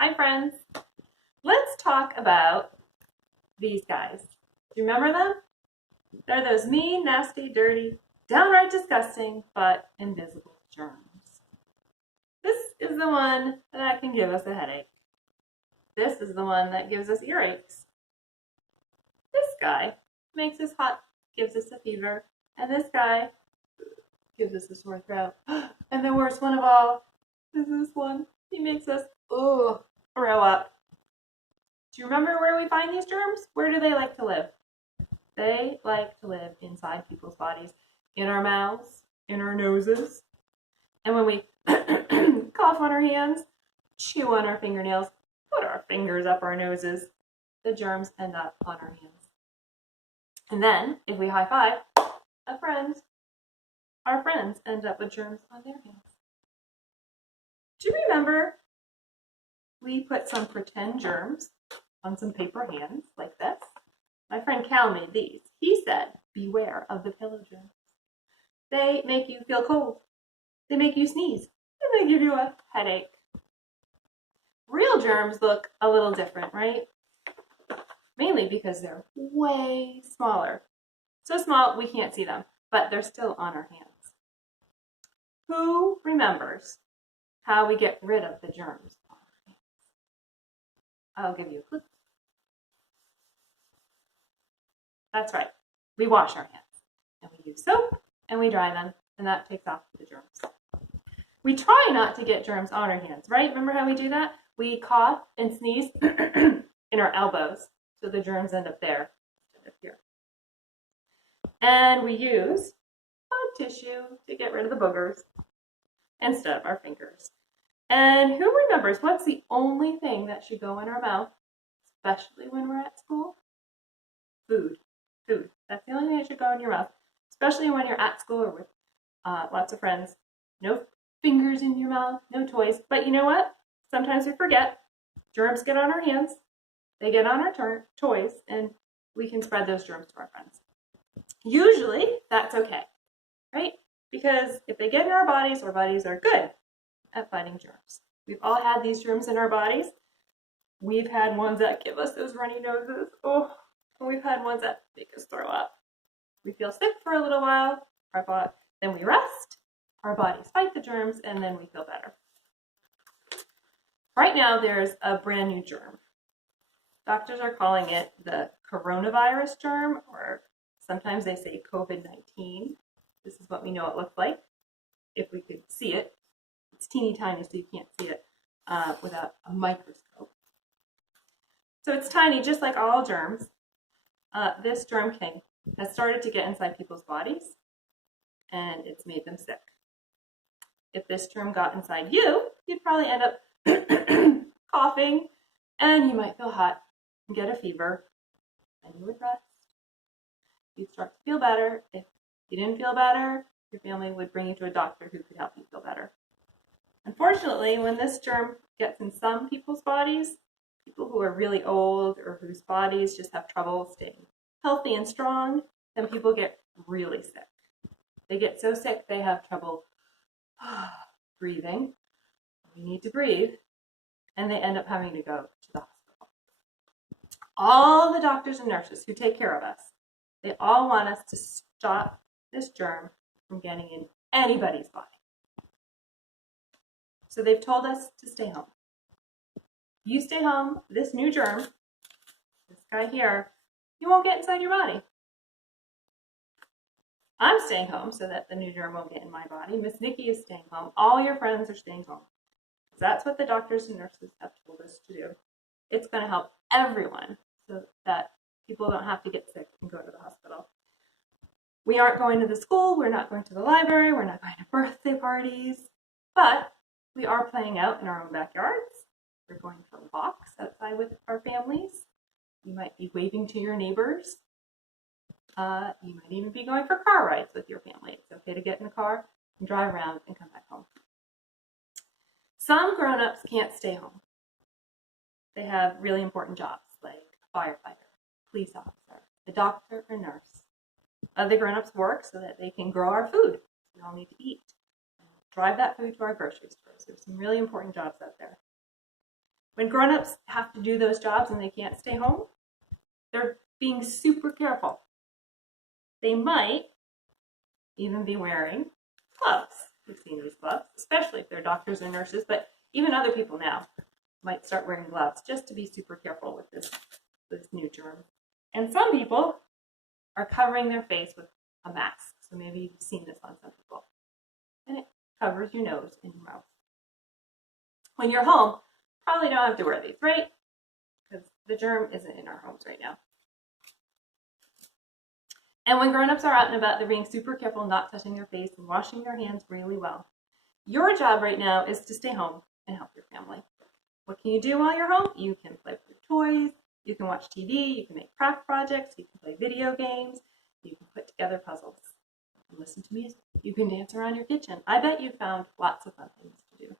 Hi friends. Let's talk about these guys. Do you remember them? They're those mean, nasty, dirty, downright disgusting, but invisible germs. This is the one that can give us a headache. This is the one that gives us earaches. This guy makes us hot, gives us a fever, and this guy gives us a sore throat. And the worst one of all is this one. He makes us throw up. Do you remember where we find these germs? Where do they like to live? They like to live inside people's bodies, in our mouths, in our noses. And when we cough on our hands, chew on our fingernails, put our fingers up our noses, the germs end up on our hands. And then, if we high five a friend, our friends end up with germs on their hands. Do you remember we put some pretend germs on some paper hands like this? My friend Cal made these. He said, beware of the pillow germs. They make you feel cold. They make you sneeze. And they give you a headache. Real germs look a little different, right? Mainly because they're way smaller. So small we can't see them, but they're still on our hands. Who remembers how we get rid of the germs on our hands? I'll give you a clue. That's right. We wash our hands and we use soap and we dry them, and that takes off the germs. We try not to get germs on our hands, right? Remember how we do that? We cough and sneeze in our elbows, so the germs end up there instead of here. And we use a tissue to get rid of the boogers instead of our fingers. And who remembers what's the only thing that should go in our mouth, especially when we're at school? Food. Food. That's the only thing that should go in your mouth, especially when you're at school or with lots of friends. No fingers in your mouth, no toys. But you know what? Sometimes we forget. Germs get on our hands, they get on our toys, and we can spread those germs to our friends. Usually, that's okay, right? Because if they get in our bodies are good at fighting germs. We've all had these germs in our bodies. We've had ones that give us those runny noses. And we've had ones that make us throw up. We feel sick for a little while, then we rest, our bodies fight the germs, and then we feel better. Right now, there's a brand new germ. Doctors are calling it the coronavirus germ, or sometimes they say COVID-19. This is what we know it looks like. If we could see it, it's teeny tiny, so you can't see it without a microscope. So it's tiny, just like all germs. This germ king has started to get inside people's bodies, and it's made them sick. If this germ got inside you, you'd probably end up coughing, and you might feel hot and get a fever, and you would rest. You'd start to feel better. If you didn't feel better, your family would bring you to a doctor who could help you feel better. Unfortunately, when this germ gets in some people's bodies, people who are really old or whose bodies just have trouble staying healthy and strong, then people get really sick. They get so sick they have trouble breathing. We need to breathe, and they end up having to go to the hospital. All the doctors and nurses who take care of us, they all want us to stop this germ from getting in anybody's body. So they've told us to stay home. You stay home, this new germ, this guy here, he won't get inside your body. I'm staying home so that the new germ won't get in my body. Miss Nikki is staying home. All your friends are staying home. That's what the doctors and nurses have told us to do. It's going to help everyone so that people don't have to get sick and go to the hospital. We aren't going to the school. We're not going to the library. We're not going to birthday parties. But we are playing out in our own backyards. We're going for walks outside with our families. You might be waving to your neighbors. You might even be going for car rides with your family. It's okay to get in the car and drive around and come back home. Some grown-ups can't stay home. They have really important jobs like a firefighter, police officer, a doctor, or nurse. Other grown-ups work so that they can grow our food. We all need to eat. And drive that food to our grocery stores. There's some really important jobs out there. When grown-ups have to do those jobs and they can't stay home, they're being super careful. They might even be wearing gloves. We've seen these gloves, especially if they're doctors or nurses, but even other people now might start wearing gloves just to be super careful with this new germ. And some people are covering their face with a mask. So maybe you've seen this on some people. And it covers your nose and your mouth. When you're home, probably don't have to wear these, right? Because the germ isn't in our homes right now. And when grown-ups are out and about, they're being super careful not touching their face and washing their hands really well. Your job right now is to stay home and help your family. What can you do while you're home? You can play with your toys, you can watch TV, you can make craft projects, you can play video games, you can put together puzzles, and listen to music. You can dance around your kitchen. I bet you found lots of fun things to do.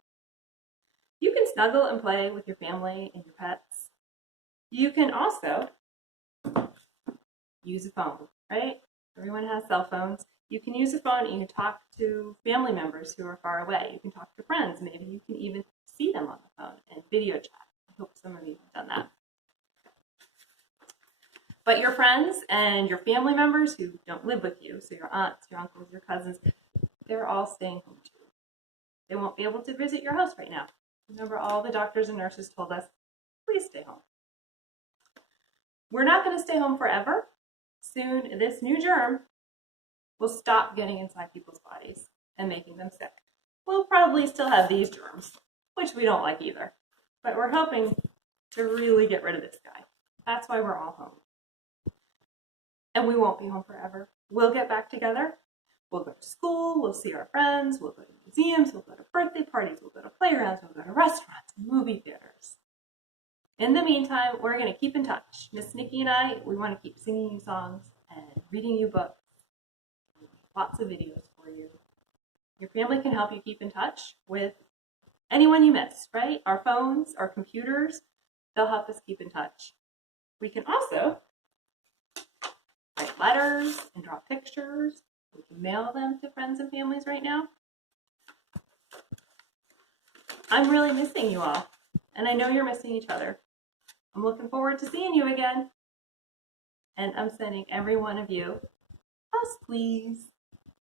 You can snuggle and play with your family and your pets. You can also use a phone, right? Everyone has cell phones. You can use a phone and you can talk to family members who are far away. You can talk to friends. Maybe you can even see them on the phone and video chat. I hope some of you have done that. But your friends and your family members who don't live with you, so your aunts, your uncles, your cousins, they're all staying home too. They won't be able to visit your house right now. Remember, all the doctors and nurses told us, please stay home. We're not going to stay home forever. Soon, this new germ will stop getting inside people's bodies and making them sick. We'll probably still have these germs, which we don't like either. But we're hoping to really get rid of this guy. That's why we're all home. And we won't be home forever. We'll get back together. We'll go to school. We'll see our friends. We'll go to museums. We'll go to birthday parties. We'll go to playgrounds. We'll go to restaurants and movie theaters. In the meantime, we're going to keep in touch. Miss Nikki and I, we want to keep singing you songs and reading you books. Lots of videos for you. Your family can help you keep in touch with anyone you miss, right? Our phones, our computers, they'll help us keep in touch. We can also write letters and draw pictures. We can mail them to friends and families right now. I'm really missing you all, and I know you're missing each other. I'm looking forward to seeing you again. And I'm sending every one of you a squeeze.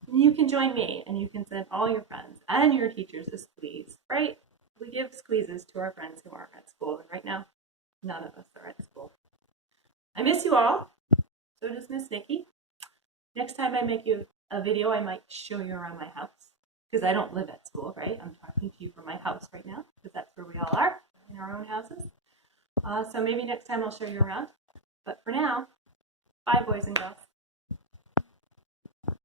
And you can join me, and you can send all your friends and your teachers a squeeze, right? We give squeezes to our friends who aren't at school, and right now, none of us are at school. I miss you all. So does Miss Nikki. Next time I make you a video, I might show you around my house, because I don't live at school, right? I'm talking to you from my house right now, because that's where we all are, in our own houses. So maybe next time I'll show you around. But for now, bye, boys and girls.